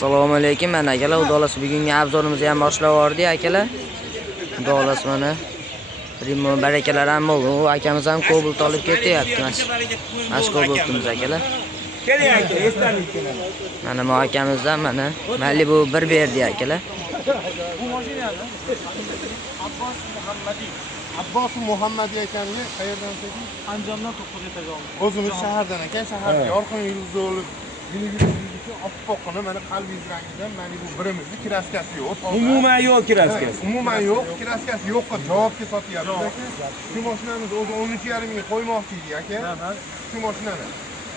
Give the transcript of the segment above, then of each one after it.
Assalomu alaykum akalar. Xudo xolasa bugungi obzorimizni ham boshlab yubordik akalar. Xudo xolasa mana Primo barakalar ham bo'ldi. U akamiz ham Cobalt olib ketyapti. Mana Cobaltimiz akalar. Keling aka, eslanib keladi. Mana bu akamizdan mana Malibu 1 berdi akalar. Bu mashinani Abbos Muhammadiy akamiga qayerdan keldi? Andijondan to'qqiz etaga oldim. O'zimiz shahardan ekan, shaharga yorqin yulduz bo'lib, yurishni oppoqqina mana qalbingiz rangidan Malibu 1imizni kraskasi yo'q. Umuman yo'q kraskasi. Umuman yo'q, kraskasi yo'qqa javobga sotyapmiz aka. Shu mashinamizni o'zi 13,5 mingga qo'ymoqchi edik aka. Shu mashinani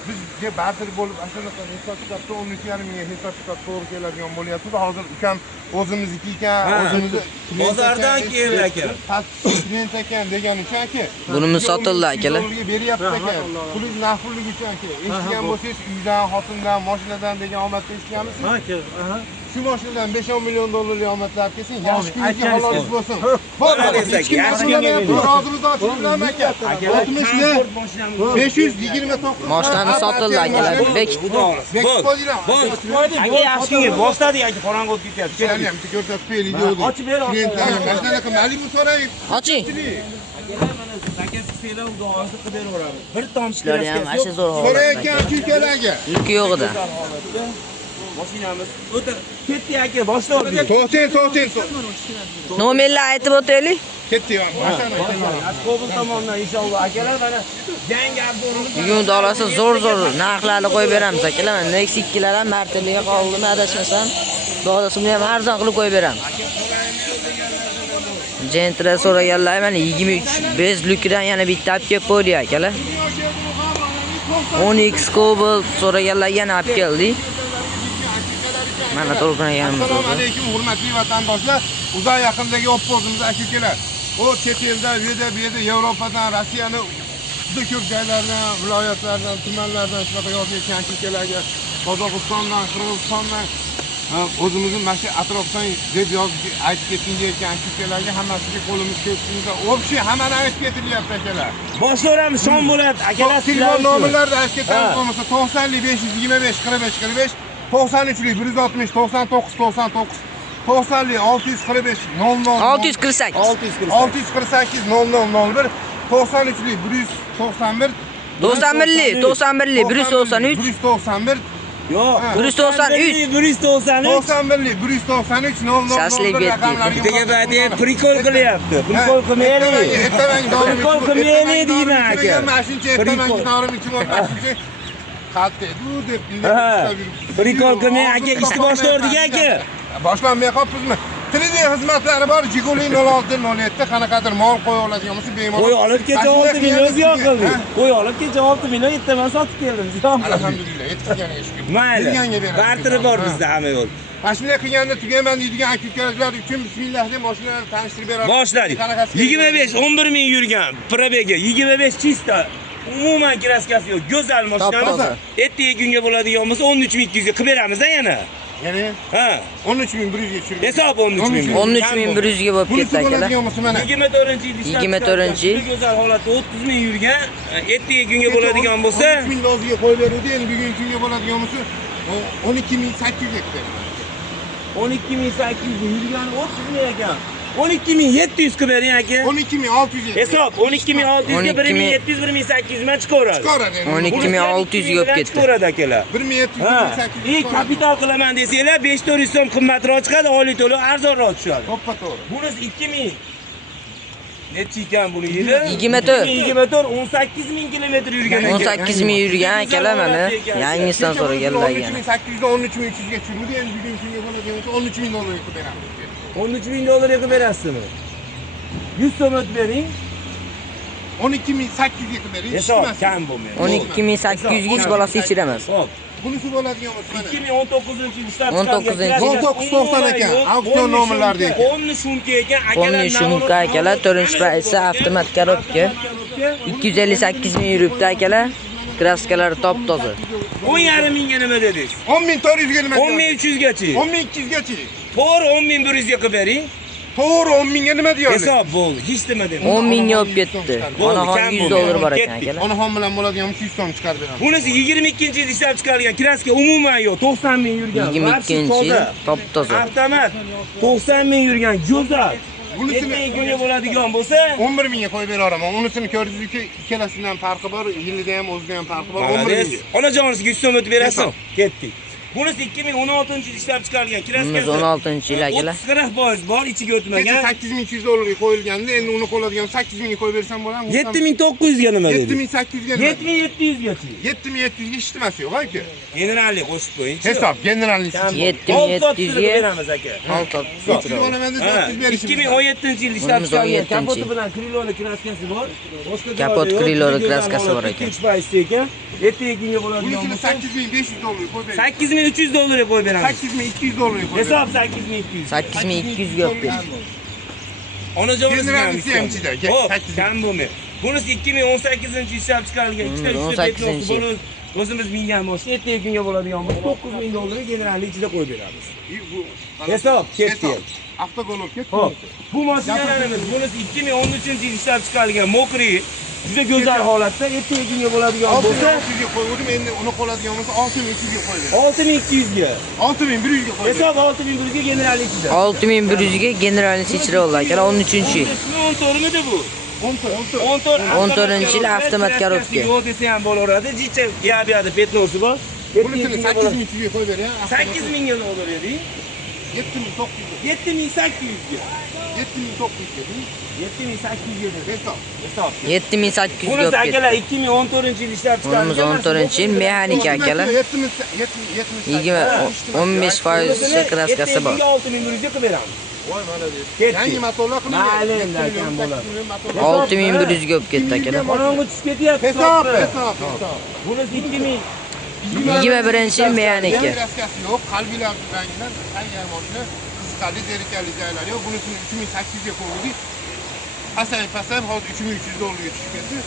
bizga barter bo'lib ashunaqa hisob-kitobda 13,5 mingga hisob-kitob to'g'ri keladigan bo'lyapti. Hozir ukam o'zimizniki ekan, o'zimizni bozordan keldi aka. Klient ekan degan uchun aka. Bunimiz sotildi akalar. Beryapti aka. Pulingiz naqdligi uchun aka. Eshitgan bo'lsangiz uydan, xotindan, mashinadan degan omadni eshitganmisiz? Ha, kel. Aha. Shu mashinadan 5-10 million dollarlik omadlar kelsin, yaxshi kuningizga halolingiz bo'lsin. Rozimizni ochishimiz aka. 60 ni 529 Mashinani sotildi akalar. Bekib qo'yinglar. Aka yaxshi kunga boshladik aka, qorong'i o'tib ketyapti. Seni ham ko'rsatib qo'yaylik dedi. Ochib ber. Klientlarga mashinaga Malibu so'rayib. Oching. Zakasi fe'lan duosi qilib beraveramiz. Bir tomchi Sizlar ham asha zo'r holat. So'rayotgan ukalarga. Yuk yo'q edi. Mashinamiz o'tir. Ketdi aka, boshladik. To'xting. Nomerlar aytib o'taylik. Ketdi yo'q. Mashina Cobalt tomonidan inshaalloh akalar mana yangi obzorimiz. Bugun dolasi zo'r narxlarni qo'yib beramiz akalar. Mana Nexus 2lar ham martabaga qoldimi adashmasam. Dolasi ham arzon qilib qo'yib beramiz. Gentra so'raganlar mana 23 bez lukdan yana bitta olib kelib qo'ydi akalar. 10x Cobalt so'raganlar yana olib keldi. Mana to'lqinganimiz o'zi. Assalomu alaykum hurmatli vatandoshlar. Uzoq yaqindagi Oppozimiz aka-ukalar. O chet elda, bu yerda Yevropadan, Rossiyani juda ko'p joylardan, viloyatlardan, tumanlardan shunaqa yozayotgan aka-ukalarga, Qozog'istondan, Qirg'izistondan o'zimizning mana shu atrofdan deb yozib aytib ketinayotgan aka-ukalarga hammasiga qo'limiz ko'ksimizda o'pshi hammani aytib ketilyapti akalar. Boshlayveramiz, shom bo'ladi akalar. Telefon nomerlarni aytib ketamiz bo'lmasa 90 525 45 45 93 160 99 99 90 645 00 648. 648 0001 93 191 91 193 191 Yo'q, 193 193 193 00 Shashlik betdi. Bittaga ba'di prikol qilyapti. Prikol qilmaylik. Prikol qilmaylik deyman aka. Mashincha ertamangi davrim uchun mashincha qatdi deb Prikol qilmay aka, ishni boshladik aka. Boshlanmay qolibmizmi? Televizion xizmatlari bor, Jiguli 0607 qanaqadir mol qo'ya oladigan bo'lsa bemalol. Qo'y olib kecha 6 million ziyon qildik. Qo'y olib kecha 6 million yettaman sotib keldim. Ziyon qildik. Alhamdulillah, yetkazganiga shukur. Mayli. Bartiri bor bizda hamma yo'l. Mashina qilganda tugaman deydigan aka-ukalar uchun bismillah deb mashinalarni tanishtirib beramiz. Boshladik. 25 11 ming yurgan probega 25 chista. Umuman kraskasi yo'q. Go'zal mashinamiz. Ertaga kunga bo'ladigan bo'lsa 13200 ga qilib beramiz-da yana. Ya'ni ha 13100 ga tushirib. Hisob 13100. 13100 ga bo'lib ketdi akalar. 24-yil 24-yil. Go'zal holatda 30 ming yurgan. Ertaga kunga bo'ladigan bo'lsa 13000 dollarga qo'yib beruvdi. Endi bugungi kunga bo'ladigan bo'lsa 12800 ga ketadi. 12800 yurgan 30 ming ekan. 12700 qilib bering aka. 12600. Hisob 12600 ga 1700 1800 man chiqaradi. Chiqaradi. 12600 ga bo'lib ketdi. Chiqaradi akalar. 1700 1800. Kapital qilaman desanglar 5400 so'm qimmatroq chiqadi, oylik to'lov arzonroq tushadi. To'ppa-to'g'ri. Bunisi 2000. Necha ekan buni yili? 24. 24 18000 kilometr yurgan ekan. 18000 yurgan akalar mana yangisidan so'raganlar yana. 18300 ga 13300 ga tushirdi. Endi bugungi kunga bo'ladigan bo'lsa 13000 dollarga qilib beramiz. 13000 dollarga qilib berasizmi? 100 so'm o'tib bering. 12800 ga qilib bering. Hisob kam bo'lmaydi. 12800 ga hech bolasi ichiramas. Xo'p. Bunisi bo'ladigan bo'lsa mana 2019-yil ishlab 1990 ekan. Auksion nomerlarida ekan. 10 shumka ekan. Akalar shumka akalar 4-paysa avtomat korobka. 258 ming yuribdi akalar. Kraskalari top-toza. 10,5 mingga nima dedingiz? 10400 ga nima? 10300 gachi. 10200 gachi. To'g'ri 10100 ga qilib bering. To'g'ri 10 mingga nima deyapsiz? Hisob bo'ldi. Hech nima dema. 10 mingga olib ketdi. Onaxon kam 100 bo'ldi. dollar bor ekan Ketdik. akalar. Onaxon bilan bo'ladigan 100 so'm chiqarib beramiz. Bunisi 22-yil ishlab chiqarilgan. Kraska umuman yo'q. 90 ming yurgan. 22-yil top toza. Avtomat 90 ming yurgan. Go'zal. Bunisini Bunga bo'ladigan bo'lsa 11 mingga qo'yib beraman. Unisini ko'rdingizki, ikkalasidan farqi bor, yilida ham o'zida ham farqi bor. 11 mingga. Onajonisiga 100 so'm o'tib berasiz. Ketdik. Bunisi 2016-yil ishlab chiqarilgan. Kraskasi 2016-yil akalar. 30% bor, ichiga o'tmagan. 8200 dollarga qo'yilganda, endi uni qo'ladigan 8000 ga qo'yib bersam bo'ladimi? 7900 ga nima dedi? 7800 ga. 7700 gachi. 7700 ga ishtimasi yo'q aka. Generallik qo'shib qo'ying-chi. Hisob generalni. 7700 ga beramiz aka. oltot. 300 olaman deb 400 berishim. 2017-yil ishlab chiqargan. 2017-yil. Kapoti bilan kriloli kraskasi bor. Boshqa Kapot joyi yo'q. kriloli Juda kraskasi go'zal bor holatda, ekan. 2% ekan. Ertaga kunga bo'ladigan Bunisini bo'lsa 8500 dollarga qo'yib bering. 8300 dollarga qo'yib beramiz. 8200 dollarga qo'yib bering. Hisob 8200. 8200 ga olib ketdi. Onajonimiz Generalisi ham ichida, Hop, 800. kam bo'lmaydi. Bunisi 2018-yil ishlab chiqarilgan. Ikkita 18-yil. bor. O'zimiz mingan mashina ertaga kunga bo'ladigan bo'lsa 9000 dollarga generallik ichida qo'yib beramiz. Hisob ketdi. Avtogolov ketdi. Hop. Bu mashinalarimiz bunisi 2013-yil ishlab chiqarilgan Mokri. Juda go'zal holatda ertaga kunga bo'ladigan bo'lsa 6600 ga qo'ydim, endi uni qo'ladigan bo'lsa 6200 ga qo'yib bering. 6200 ga. 6100 ga qo'yib bering. Hisob 6100 ga generallik ichida. 6100 ga generalni ichira oldi akalar 13-yil. 14-midi bu? 14-yil avtomat korobka. Yo'q desa ham bo'laveradi. Jicha yab-yadi petnosi bor. Bunisini 8200 ga qo'yib bering. 8000 ga dollar bering. 7900 ga. 7800 ga. 7900 ga. 7800 ga. Hisob. Hisob. 7800 ga Bunisi olib ketdi. akalar 2014-yil ishlab Bunimiz chiqarilgan. 14-yil mexanika akalar. 15% kraskasi bor. 6100 ga qilib beramiz. Voy malades. Ketdik. Yangi motorlar Mayli, qilingan. ekan bo'ladi. 6100 ga olib ketdi akalar. Qorong'i tushib ketyapti. Hisob. Bunisi 2000 21-yil mexanika. Kraskasi yo'q, qalblar rangidan tayyor mashina, qiziqarli zerikarli joylari yo'q. Bunisini 3800 ga qo'ydik. Pasayib hozir 3300 dollarga tushib ketdi.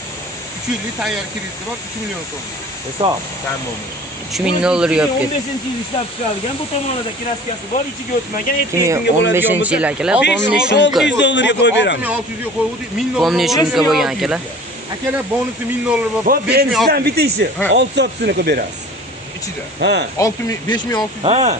3 yillik tayyor krediti bor, 3 million so'm. hisob. Kam bo'lmaydi. 3000 dollarga olib ketdi. 15-yil ishlab chiqarilgan. Bu tomonida kraskasi bor, ichiga o'tmagan. Ertaga kunga 15-yil akalar. Pomni shumka. 600 dollarga qo'yib beramiz. 6600 ga qo'ydik, 1000 dollar. Pomni shumka bo'lgan akalar. Akalar bonusi 1000 dollar bor. Hop, endi sizdan bitta ishi. Ha. 600 qilib berasiz. ichida. Ha. 5600. Ha.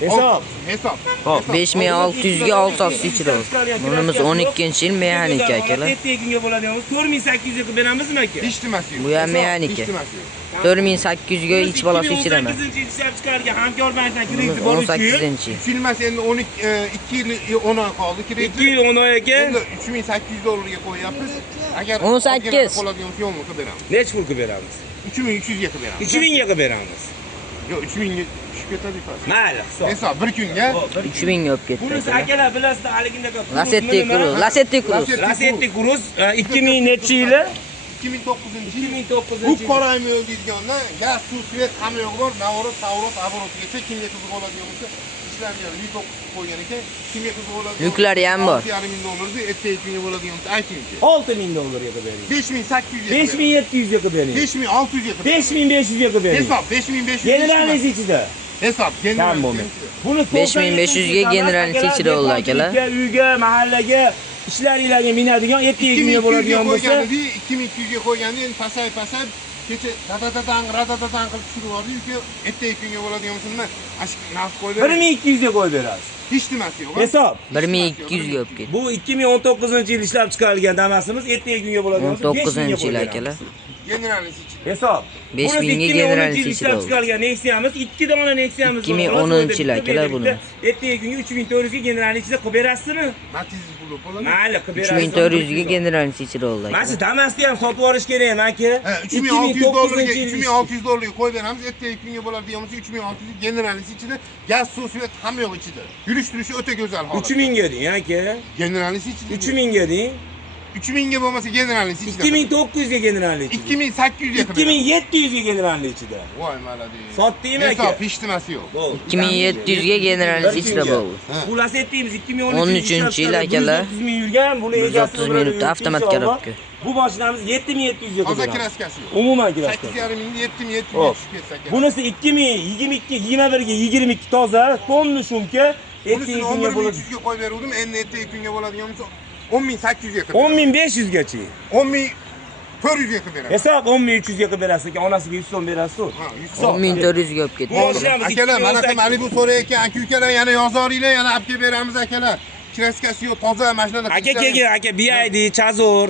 Hisob. Hisob. Hop, 5600 ga 600 ichira oldi. Bunimiz 12-yil mexanika akalar. Ertaga kunga bo'ladigan bo'lsa 4800 ga qilib beramizmi aka? Ishtimasi yo'q. Bu ham mexanika. Ishtimasi yo'q. 4800 ga ich bolasi ichiraman. 2018-yil ishlab chiqargan hamkor bankdan Bunimiz krediti bor 18-yil. Filmas endi 2 yil 10 oy qoldi kredit. 2 yil 10 oy aka. Endi 3800 dollarga qo'yapmiz. Agar 18. qoladigan yo'qmi qilib beramiz. Nech pul qilib beramiz? 3300 ga qilib beramiz. 3000 ga qilib beramiz. Yo'q, 3000 ga tushib ketadi faqat. Mayli, hisob. Hisob bir kunga 3000 ga olib ketdi Bunisi akalar. akalar bilasizlar haligindaqa Lasetti Cruz, Lasetti Cruz. Lasetti Cruz 2000 nechi yili? 2009-yil. 2009 Bu qoraymi yo'q deydiganda, gaz, suv, svet hamma yo'q bor. Navorot, Tavrot, Aborotgacha kimga qiziq bo'ladigan bo'lsa, ishlarga litok qo'ygan ekan. Kimga qiziq bo'ladigan. Yuklari ham bor. 6,5 dollarni ertaga kunga bo'ladigan bo'lsa, aytingchi. 6000 dollarga qilib bering. 5800 ga. 5700 ga qilib bering. 5600 ga. 5500 ga qilib bering. Hisob 5500. Generalniz ichida. Hisob Kam general. bo'lmaydi. Buni 5500 ga generalniz ichida oldi akalar. Uyga, mahallaga, ishlaringlarga minadigan ertaga kunga 2200 ga bo'ladigan bo'lsa, qo'yganda 2200 ga qo'yganda endi pasayib kecha radadatan qilib tushirib yubordi-ku, ertaga kunga bo'ladigan bo'lsa nima? Narx qo'yib 1200 ga qo'yib berasiz. hech nimasi yo'q. Hisob. 1200 ga olib ketdi. Bu 2019-yil ishlab chiqarilgan Damasimiz ertaga kunga bo'ladigan bo'lsa 19-yil akalar. Generalniz ichida. Hisob. 5000 ga generalniz ichida ishlab oldi. chiqargan Nexia'miz 2 dona Nexia'miz bor. 2010-yil akalar buni. Ertaga kunga 3400 ga generalniz ichida qilib berasizmi? Matiz puli bo'ladi. Mayli, qilib berasiz. 3400 ga generalniz ichida oldi Mana akalar. shu Damas'ni ham sotib olish kerakmi aka? 3600 dollarga qo'yib beramiz. Ertaga kunga bo'ladigan bo'lsa 3600 generalniz ichida gaz, suv, svet hamma yo'q ichida. Yurish turishi o'ta go'zal holat. 3000 ga deng aka. Generalniz ichida. 3000 ga deng. 3000 ga bo'lmasa generalniz ichida. 2900 ga generalniz ichida. 2800 ga. 2700 ga generalniz ichida. Voy malades. Sotdingmi aka? Hisob hech nimasi yo'q. 2700 ga generalniz ichida bo'ldi. Bu Lasetti'miz 2013-yil akalar. 130 ming yurgan, buni egasi 130 minutda avtomat korobka. Bu mashinamiz 7700 ga Hozir qo'ygan. kraskasi yo'q. Umuman kraska. 8,5 mingni 7700 ga Hop. tushib ketsa kerak. Bunisi 2022, 21 ga 22 toza, tonni shumka, Bunisini 11300 ga qo'yib berdim. Endi ertaga kunga bo'ladigan bo'lsa 10800 ga qilib. 10500 gacha. 10400 ga qilib beraman. Hisob 10300 ga qilib berasiz ekan, onasiga 100 so'm berasiz. Ha, 100 so'm. 10400 ga olib ketdi. Akalar, mana ham Malibu so'rayotgan aka-ukalar yana yozoringlar, yana olib kelib beramiz akalar. Kraskasi yo'q, toza mashinada. Aka BID, Chazor,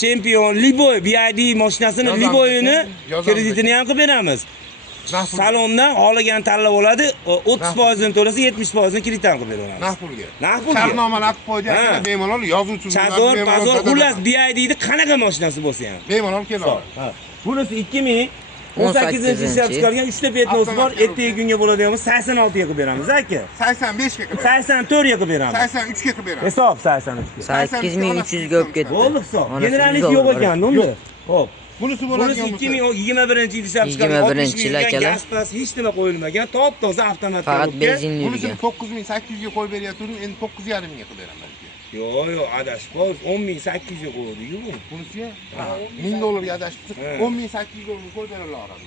Champion, Liboy, BID mashinasini Liboyini kreditini ham qilib beramiz. Salondan xohlagan tanlab oladi, 30% ni to'lasa 70% ni kreditdan qilib beramiz. Naqd pulga. Naqd pulga. Shartnomalar qilib qo'ydi akalar, bemalol yozuvchi. Chazor, Pazor, xullas BIDni qanaqa mashinasi bo'lsa ham. Bemalol keladi. Ha. Bunisi 2018 ishlab chiqargan 3 ta petnosi bor. Ertaga kunga bo'ladigan 86 ga qilib beramiz aka. 85 ga qilib. 84 ga qilib beramiz. 83 ga qilib beramiz. Hisob 83 ga. 8300 ga olib ketdi. Bo'ldi hisob. Generallik yo'q ekan, unda. Xo'p. Bunisi Bunisi 2021-yil ishlab chiqargan 2021-yil akalar. gaz pas hech nima qo'yilmagan, top-toza avtomat. Faqat benzinli Bunisini yurgan. 9800 ga qo'yib beryaptim, endi 9,5 mingga qilib beraman. Yo'q, adashib qoldi. 10800 ga qo'ydi-ku. Bunisi $1000 adashibdi. 10800 dollarga qo'yib bera oladi.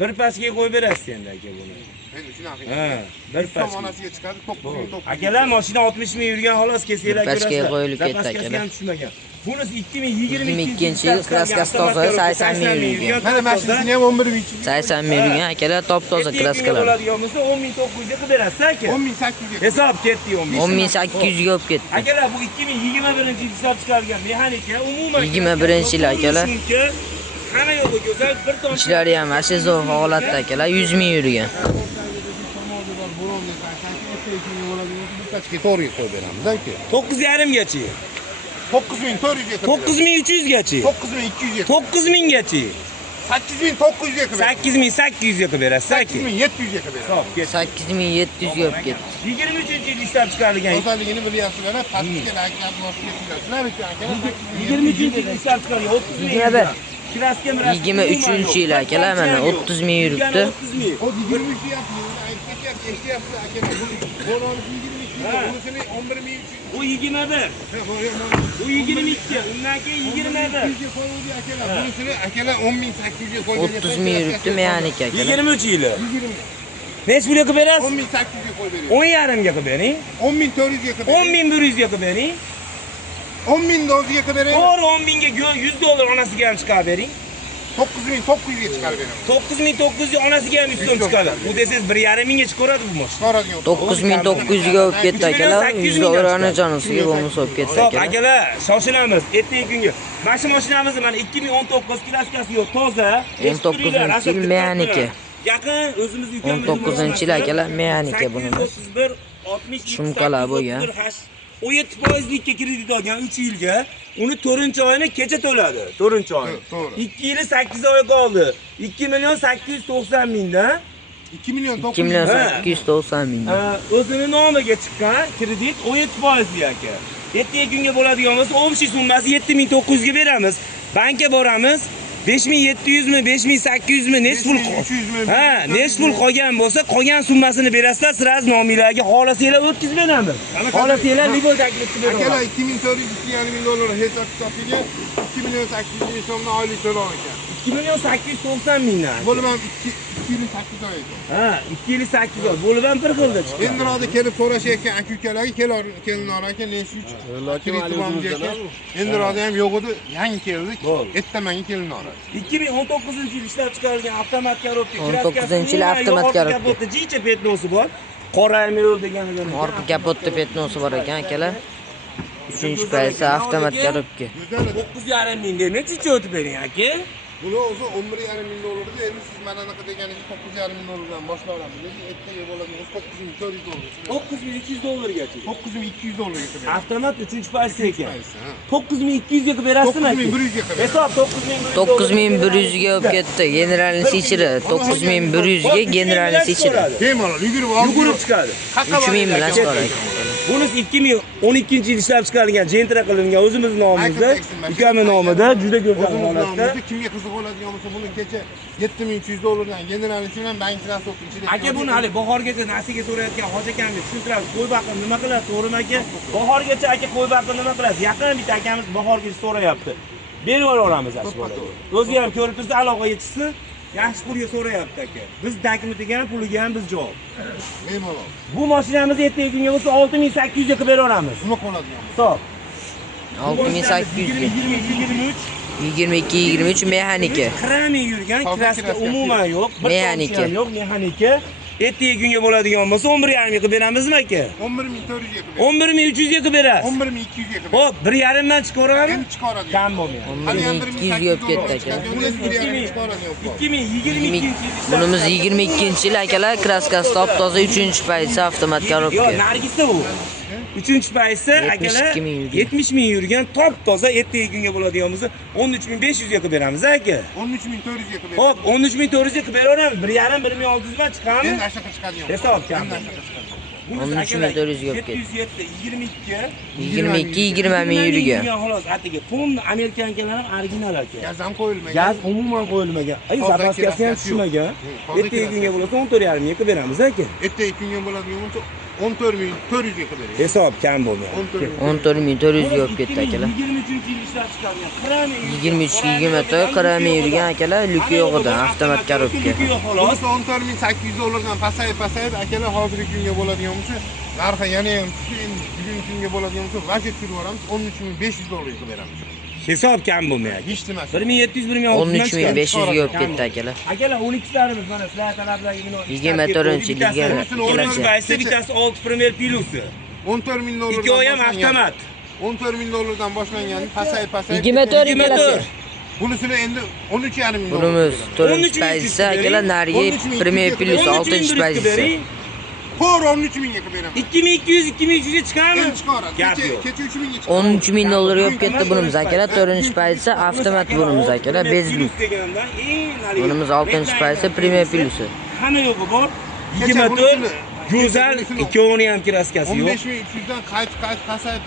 Bir pasga qo'yib berasiz endi aka buni. Endi shunaqa. Ha, bir pas. Onasiga chiqadi 9900. Akalar mashina 60 ming yurgan xolos kesinglar Bir pasga qo'yilib ketdi akalar. tushmagan. Bunisi 2022 yil kraskasi toza 80 ming yurgan. Mana mashinasini ham 11300. 80 ming yurgan akalar, top toza kraskalar. 10900 ga qilib berasiz aka. 10800 ga. Hisob ketdi 10800 ga olib ketdi. akalar bu 2021-yil ishlab chiqarilgan mexanika umuman 21-yil akalar. Hamma yo'g'i go'zal, bir tomchi Ishlari ham mana shu zo'r holatda akalar, 100 ming yurgan. To'g'ri qo'yib beramiz aka. 9,5 gacha. 9400 ga. 9300 gacha. 9200 ga. 9000 gacha. 8900 ga. 8800 ga qilib berasiz aka. 8700 ga qilib beramiz. Hisob ketdi. 8700 ga olib ketdi. 23-yil ishlab chiqarilgan. Tozaligini bilyapsizlar, pastga lakab bosib sizlar uchun akalar. 23-yil ishlab chiqargan 30 ming. Kraska 23-yil akalar, mana 30 ming yuribdi. O 23 yapıyor. Esniyapsiz akalar. Bonus 22. Bunusini 11 ming. O 21. Bu 22. Undan keyin 21. Bunusini akalar 10800 ga qo'yib 30 ming yuribdi mexanika akalar. 23 yili. Nech pulga qilib berasiz? 10800 ga qo'yib bering. 10,5 ga qilib bering. 10400 ga qilib bering. 10100 ga qilib bering. 10000 ga qilib bering. To'g'ri 10,000 ga $100 onasiga ham chiqarib bering. 9900 ga chiqarib beraman. 9900 onasiga ham 100 so'm chiqadi. Bu desangiz 1,5 mingga chiqaradi bu mashina. Chiqaradigan. 9900 ga olib ketdi akalar. 100 dollarni jonisiga bo'lmasa olib ketdi Xo'p, akalar. akalar, shoshilamiz. Ertaga kunga. Mana shu mashinamiz mana 2019 klaskasi yo'q, toza. 19-yil mexanika. Yaqin o'zimiz ukamiz 19-yil akalar mexanika buni. 831 60 Shumkalar bo'lgan. 17%likka kredit olgan 3 yilga, uni 4-oyini kecha to'ladi. 4-oyini. To'g'ri. 2 yili 8 oy qoldi. 2,890 mingdan 2 million 2,890 ming. o'zini nomiga chiqqan kredit 17% aka. Ertaga kunga bo'ladigan bo'lsa, общий summasi 7900 ga beramiz. Bankka boramiz. 5700 mi, 5800 mi, nech pul? 300 mi? Ha, nech pul qolgan bo'lsa, qolgan summasini berasizlar, siz nominglarga xohlasanglar o'tkazib beramiz. Xohlasanglar Liboy taklif qilib beramiz. akalar 2400 ming dollar hesab hisobiga 2 million 800 ming so'mdan oylik to'lov ekan. 2,890 mingdan. Bo'lib ham 2 yil 8 oy ekan. Ha, 2 yil 8 oy. Bo'lib ham bir xilda chiqdi. Endi ro'da kelib so'rashayotgan aka-ukalarga kelinolar ekan, nesi uchun? Kreditimiz ekan. Endi ro'da ham yo'q edi, yangi keldik. Ertamanga kelinolar. 2019-yil ishlab chiqarilgan avtomat korobka. 19-yil avtomat korobka. Jicha petnosi bor. Qora emerald deganidan. Orqa kapotda petnosi bor ekan akalar. 3-paysa avtomat korobka. 9,5 mingga necha o'tib bering aka? Buni o'zi 11,5 ming dollarda, endi siz mana anaqa deganingiz 9,5 ming dollardan boshlayapmiz. Ertaga bo'ladi 9400 dollar. 9200 dollargacha. 9200 dollarga qilib. Avtomat 3-paysa ekan. 9200 ga qilib berasizmi aka? 9100 ga qilib. Hisob 9100 ga olib ketdi. Generalni sechiri 9100 ga generalni sechiri. Bemalol yugurib chiqadi. 3000 bilan chiqadi. Bunisi 2012-yil ishlab chiqarilgan, jentra qilingan o'zimiz nomimizda, ukamiz nomida juda go'zal holatda. Kimga qiziq bo'ladigan bo'lsa, buni kecha 7300 dollardan generalni bilan bank transport ichida. Aka buni hali bahorgacha nasiga so'rayotgan hoji akamga tushuntiramiz. Qo'y baqim nima qiladi, to'g'rimi aka? Bahorgacha aka qo'y baqim nima qiladi? Yaqin bitta akamiz bahorgacha so'rayapti. Berib olamiz ashbola. O'zi ham ko'rib tursa aloqaga chiqsin. yaxshi pulga so'rayapti aka. Biz dokumentga ham, puliga ham biz javob. Bemalol. Bu mashinamizni ertaga kunga bo'lsa 6800 ga qilib beraveramiz. Nima qoladigan? Hisob. 6800 ga. 22 22-23 mexaniki. Qirami yurgan, kraska umuman yo'q, bir Mexaniki. tomchi ham yo'q, mexaniki. Ertaga kunga bo'ladigan bo'lsa 11,5 ga qilib beramizmi aka? 11400 ga. 11300 ga qilib berasiz. 11200 ga. Xo'p, 1,5 dan chiqaveramiz. Endi chiqaradi. Kam bo'lmaydi. 11200 ga olib ketdi aka. 2022 Bunimiz 22-yil akalar, kraskasi top toza 3-paytsi avtomat Yo'q, korobka. nargisi bu. 3-paytsi akalar 70 ming yurgan top toza ertaga kunga bo'ladigan bo'lsa 13500 ga qilib beramiz aka. 13400 ga qilib. Xo'p, 13400 ga qilib beraveramiz. 1,5-1600 dan chiqamiz. Endi ashtaqa chiqadigan. Hisob kam. 13400 ga olib ketdi. 707 22-20 ming yurgan. Xolos, atiga fond amerikankalar ham original aka. Gaz ham qo'yilmagan. Gaz umuman qo'yilmagan. Ay, zapaskasi ham tushmagan. Ertaga kunga bo'lsa 14,5 ga qilib beramiz aka. Ertaga kunga bo'ladigan bo'lsa 14400 ga qilib beramiz. Hisob kam bo'lmaydi. 14400 ga olib ketdi akalar. 23-yil ishlab chiqargan. Qirami 23-24 qirami yurgan akalar, luki yo'g'idan avtomat korobka. Xolos. 14800 dollardan pasayib akalar hozirgi kunga bo'ladigan bo'lsa narxi yana ham bugungi kunga bo'ladigan bo'lsa vaziyat tushirib yuboramiz 13500 dollarga qilib beramiz. Hisob kam bo'lmaydi. Hech nima. 1700 13500 ga olib ketdi akalar. Akalar 12 tarimiz mana sizlar talablarga bino. 24-yilga ikkalasi bittasi 6 Premier Plus. 14000 dollardan. Ikkovi ham avtomat. 14000 dollardan boshlangan pasayib 24 ikkalasi. Bunisini endi 13,5 ming. Bunimiz 4-paytsi akalar, narigi Premier Plus 6-paytsi. To'g'ri 13000 ga qilib beramiz. 2200 ga chiqarmi? Endi chiqaradi. Gap yo'q. Kecha 3000 ga chiqardi. 13000 dollarga olib ketdi bunimiz akalar, 4-paytsi avtomat bunimiz akalar, bezli. Bunimiz 6-paysi Premier Plus. Hamma yo'qi bor. 24 go'zal, ikkovini ham kraskasi yo'q. 15300 dan qaytib pasayib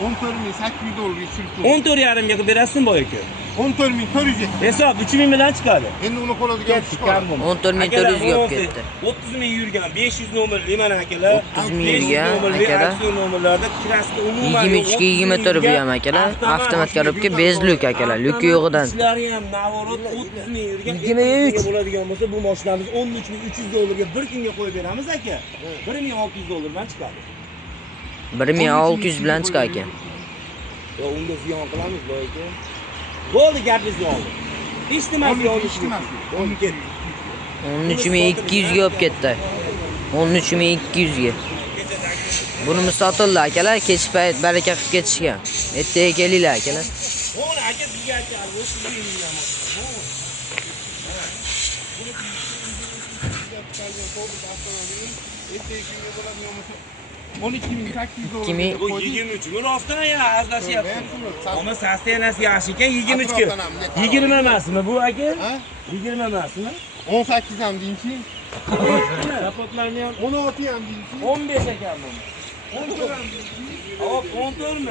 14800 dollarga tushirib 14,5 ga qilib berasizmi boy aka? 14400 ga. Hisob 3000 bilan chiqadi. Endi uni qo'ladigan chiqadi. 14400 ga olib ketdi. 30 ming yurgan 500 nomerli mana akalar. 30 ming yurgan akalar. nomerlarda kraska umuman 23-24 bu ham akalar, avtomat korobka, bezluk akalar, luki yo'g'idan. Ishlari ham navorot 30 ming yurgan. 23 bo'ladigan bo'lsa bu mashinamiz 13300 dollarga bir kunga qo'yib beramiz aka. 1600 dollardan chiqadi. 1600 bilan chiqar ekan. Yo, unga ziyon qilamiz boy aka. Bo'ldi, gapingizni oldi. Hech nimasi yo'q, hech nimasi. Olib ketdi. 13200 ga olib ketdi. 13200 ga. Bunimiz sotildi akalar, kech payt baraka qilib ketishgan. Ertaga kelinglar akalar. O'g'li aka bizga aytadi, o'sha yurgan. 12800 dollar. 2000 Bu 23 mi rostdan ya azlashyapti. Ama sostenasi yaxshi ekan 23 ga. 20 emasmi bu aka? Ha? 20 emasmi? 18 ham deyinchi. Kapotlarni ham 16 ham deyinchi. 15 ekan bu. 14 ham deyinchi. Hop, 14 mi?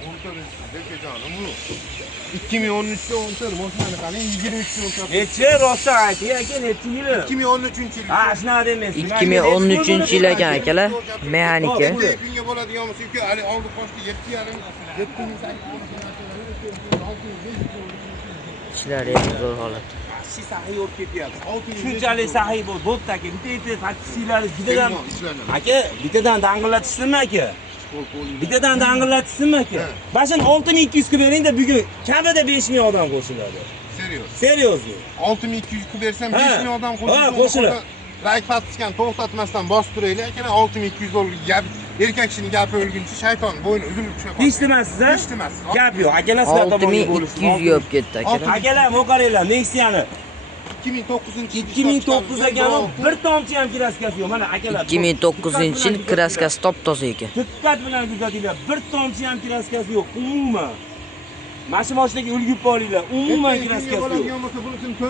14 jonim bu. 2013'te 14 mashinani qarang 23 yil. Necha rostdan ayting aka, necha yili? 2013 yil. Ha, shunaqa demaysiz. 2013-yil ekan akalar, mexanika. Kunga bo'ladigan bo'lsa, hali oldi qo'shdi 7,5 Ishlari ham zo'r holat. Taksi sahiy bo'lib ketyapti. Shunchalik sahiy bo'ldi aka. Bitta taksilar bittadan aka, bittadan dang'illatishdimi aka? Bittadan dang'illatishdimi aka? Bashin 6200 ga beringda bugun kamida 5000 odam qo'shiladi. Seriozni. 6200 ga bersam 5000 odam qo'shiladi. Like patishgan to'xtatmasdan bosib turaylik aka, 6200 dollar gap. Erkak kishining gapi o'lguncha shayton bo'yni uzilib tushadi. Hech demasiz, ha? Hech demasiz. Gap yo'q. Akalar sizlar tomonga 6200 ga olib ketdi akalar. Akalar, mo'qaringlar, Nexia'ni 2009 ekan, bir tomchi ham kraskasi yo'q. Mana akalar. 2009-yil kraskasi top toza ekan. Diqqat bilan kuzatinglar. Bir tomchi ham kraskasi yo'q, umuman. Mana mashinaga ulgib olinglar. Umuman kraskasi yo'q.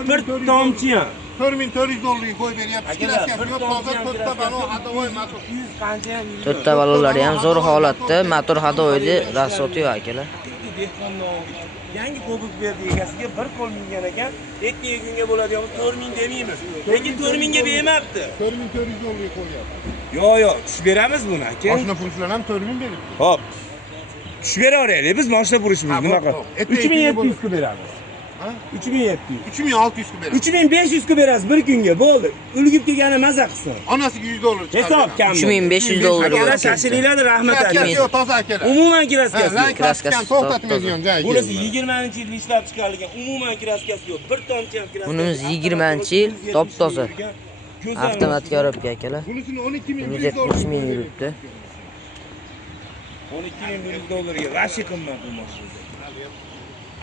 Bir tomchi ham. 4400 dollarga qo'yib beryapsiz. Kraskasi yo'q, hozir to'rtta balo hadovoy motor. 100 qancha ham. To'rtta balonlari ham zo'r holatda, motor hadovoyda rasoti yo'q akalar. Yangi Cobalt berdi egasiga bir qo'l mingan ekan. Ertaga kunga bo'ladigan 4000 demaymiz. Lekin 4000 ga bermabdi. 4400 dollarga qo'yapti. Yo'q, tushib beramiz buni aka. Mashina pulchilar ham 4000 beradi. Hop. Tushib beraveraylik. Biz mashina purishimiz nima qilib? 3700 ga beramiz. Ha? 3700. 3600 ku beramiz. 3500 ku berasiz bir kunga, bo'ldi. Ulgib kelgani maza qilsin. Onasiga $100 chiqarib Hisob kam. 3500 dollar. Akalar shashilinglarni rahmat Kraskasi ayting. yo'q, toza akalar. Umuman kraskasi yo'q. Lan kraskani to'xtatmaydigan joyi. Bunisi 20-yil ishlab chiqarilgan, umuman kraskasi yo'q. Bir tomchi ham kraskasi. Bunimiz 20-yil top-toza. Avtomat korobka akalar. Bunisini 12100 Bunimiz 70 ming yuribdi. 12100 dollarga vashi qimmat bu mashina.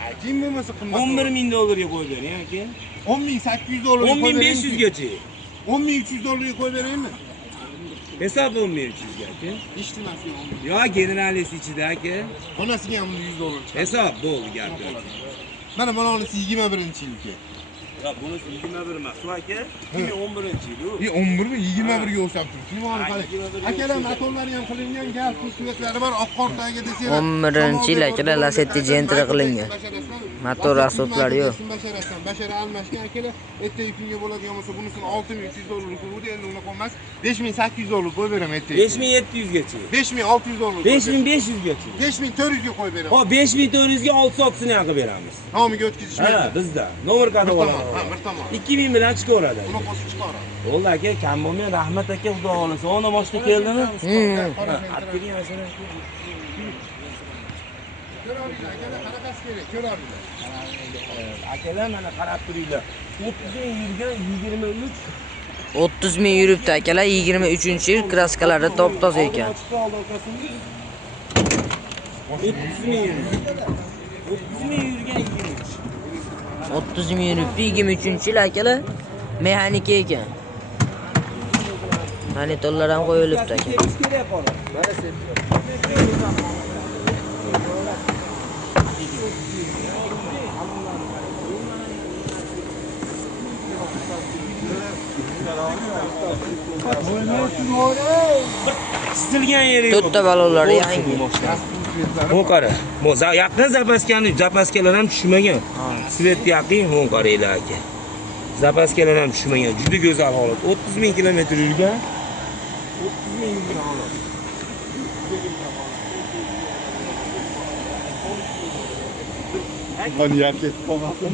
Ajin bo'lmasa qimmat. 11000 dollarga qo'yib bering aka. 10800 dollar. 10500 gacha. 10300 dollarga qo'yib beraymi? Hesab 10300 gacha. Eshitmasin. Yo, generalist ichida aka. Onasiga ham $100 chiqadi. Hesab bo'ldi gap. Mana onasi 21-yilki. Ya bunisi 21 emas, su aka. 2011-yil. 11 mi? 21 ga o'xshab turibdi. Nimani qarang. Akalar motorlari ham qilingan, gaz suvetlari bor, oqqon tagiga desanglar. 11-yil akalar Lacetti Gentra qilingan. Motor asoblari yo'q. Bashara almashgan akalar, ertaga kunga bo'ladigan bo'lsa, bunisini 6300 dollar qo'ydi, endi uni qo'ymas. 5800 dollar qo'yib beraman ertaga. 5700 gacha. 5600 dollar. 5500 gacha. 5400 ga qo'yib beraman. Ho, 5400 ga 6 sotisini ham qilib beramiz. Nomiga o'tkazishmaydi. Ha, bizda. Nomer kodi olaman. Ha, bir tomon. 2000 bilan chiqaveradi. Uni qo'shib chiqaradi. Bo'ldi aka, kam bo'lmay, rahmat aka, xudo xolasa. Ona mashina keldimi? Atkiring mashina. Ko'rolinglar, akalar qanaqasi kerak? Ko'rolinglar. Akalar mana qarab turinglar. 30 ming yurgan 23 30 ming yuribdi akalar. 23-yil kraskalari top-toza ekan. 30 ming yurgan 23. 30 ming yuribdi. 23-yil akalar. Mexanika ekan. Monitorlar ham qo'yilibdi aka. Chizilgan yeri yo'q. To'rtta balonlari yangi. Bu qara. Bu yaqin zapaskalar ham tushmagan. Svet yaqin bu qaranglar aka. Zapaskalar ham tushmagan. Juda go'zal holat. 30 ming kilometr yurgan. 30 ming yurgan holat. Hani yarket qolmasin.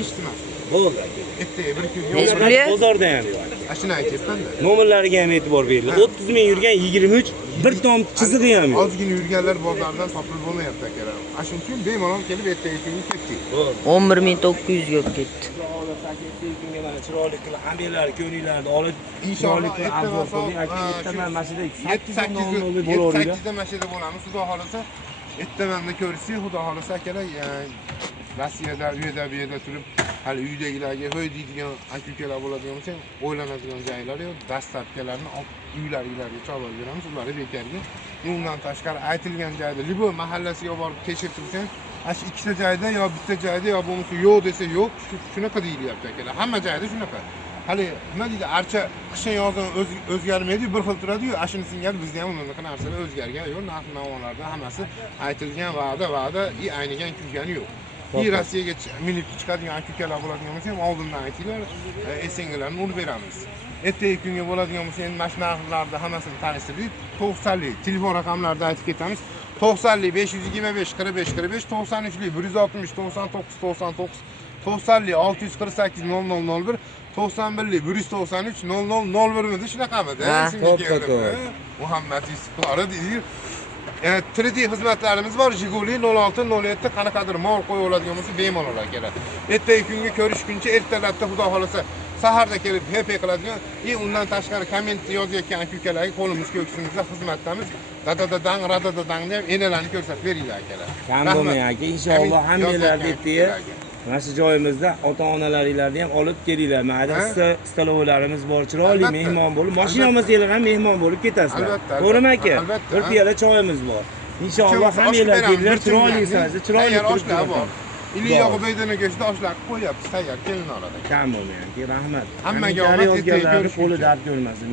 Eshitmas. Bo'ldi aka. Ertaga bir kun Hech pulya? Bozorda ham yo'q. Ashuni aytyapman-da. Nomerlariga ham e'tibor beringlar. 30 ming yurgan 23, bir tom chizig'i ham yo'q. Ozgina yurganlar bozordan topilib bo'lmayapti akalar. Shuning uchun bemalol kelib ertaga kunga ketdik. 11900 ga olib ketdi. Chiroyli qilib hammalar ko'ngillarni olib Inshaalloh ertaman mashina 8-8 da mashina bo'lamiz, xudo xolasa. Ertamanda ko'rishsak, xudo xolasa akalar, Rossiyada, u yerda turib, hali uydagilarga ho'y deydigan aka-ukalar bo'ladigan bo'lsa, o'ylanadigan joylar yo'q. Dastlabkilarni uylarga chorlab beramiz, ularni bekarga. Undan tashqari aytilgan joyda, libo mahallasiga borib tekshirtirsan, shu ikkita joyda yo bitta joyda yo bo'lmasa yo'q desa yo'q, shunaqa deyilyapti akalar. Hamma joyda shunaqa. Hali nima deydi, archa qishin yozdan o'zgarmaydi, bir xil turadi-yu, ashuni singari bizda ham unaqa narsalar o'zgargan yo'q. Narx-navolarda hammasi aytilgan va'da, aynigan kulgani yo'q. Rossiyaga minib chiqadigan aka-ukalar bo'ladigan bo'lsa, ham oldindan aytinglar, esinglarni urib beramiz. Ertaga kunga bo'ladigan bo'lsa, endi mana shu narxlarda hammasini tanishtirdik. 90lik telefon raqamlarida aytib ketamiz. 90lik 525 45 45, 93lik 160 99 99, 90lik 648 0001, 91lik 193 0001 midi shunaqamidi? Muhammad Yusufqori deydi. 3D xizmatlarimiz bor. Jiguli 06 07 qanaqadir mol qo'yib oladigan bo'lsa, bemalol kerak. Ertaga kunga ko'rishguncha ertalabda xudo xolasa saharda kelib HP qiladigan, undan tashqari komment yozayotgan aka-ukalarga qo'limiz ko'ksimizda xizmatdamiz. Dadadadang, radadadang deb enalarni ko'rsatib beringlar akalar. Kam bo'lmang aka, inshaalloh hammalar ertaga mana shu joyimizda ota-onalaringlarni ham olib kelinglar. Mayda stalovalarimiz bor, chiroyli mehmon bo'lib, mashina olmasanglar ham mehmon bo'lib ketasizlar. To'g'rimi aka? Bir piyola choyimiz bor. Inshaalloh hammalar kelinglar, chiroyli sizlar, chiroyli oshlar bor. Ili yog'i beydini go'shti oshlar qo'yapsiz, tayyor kelin oladi. Kam bo'lmang aka, rahmat. Hammaga omad, ertaga qo'li dard ko'rmasin.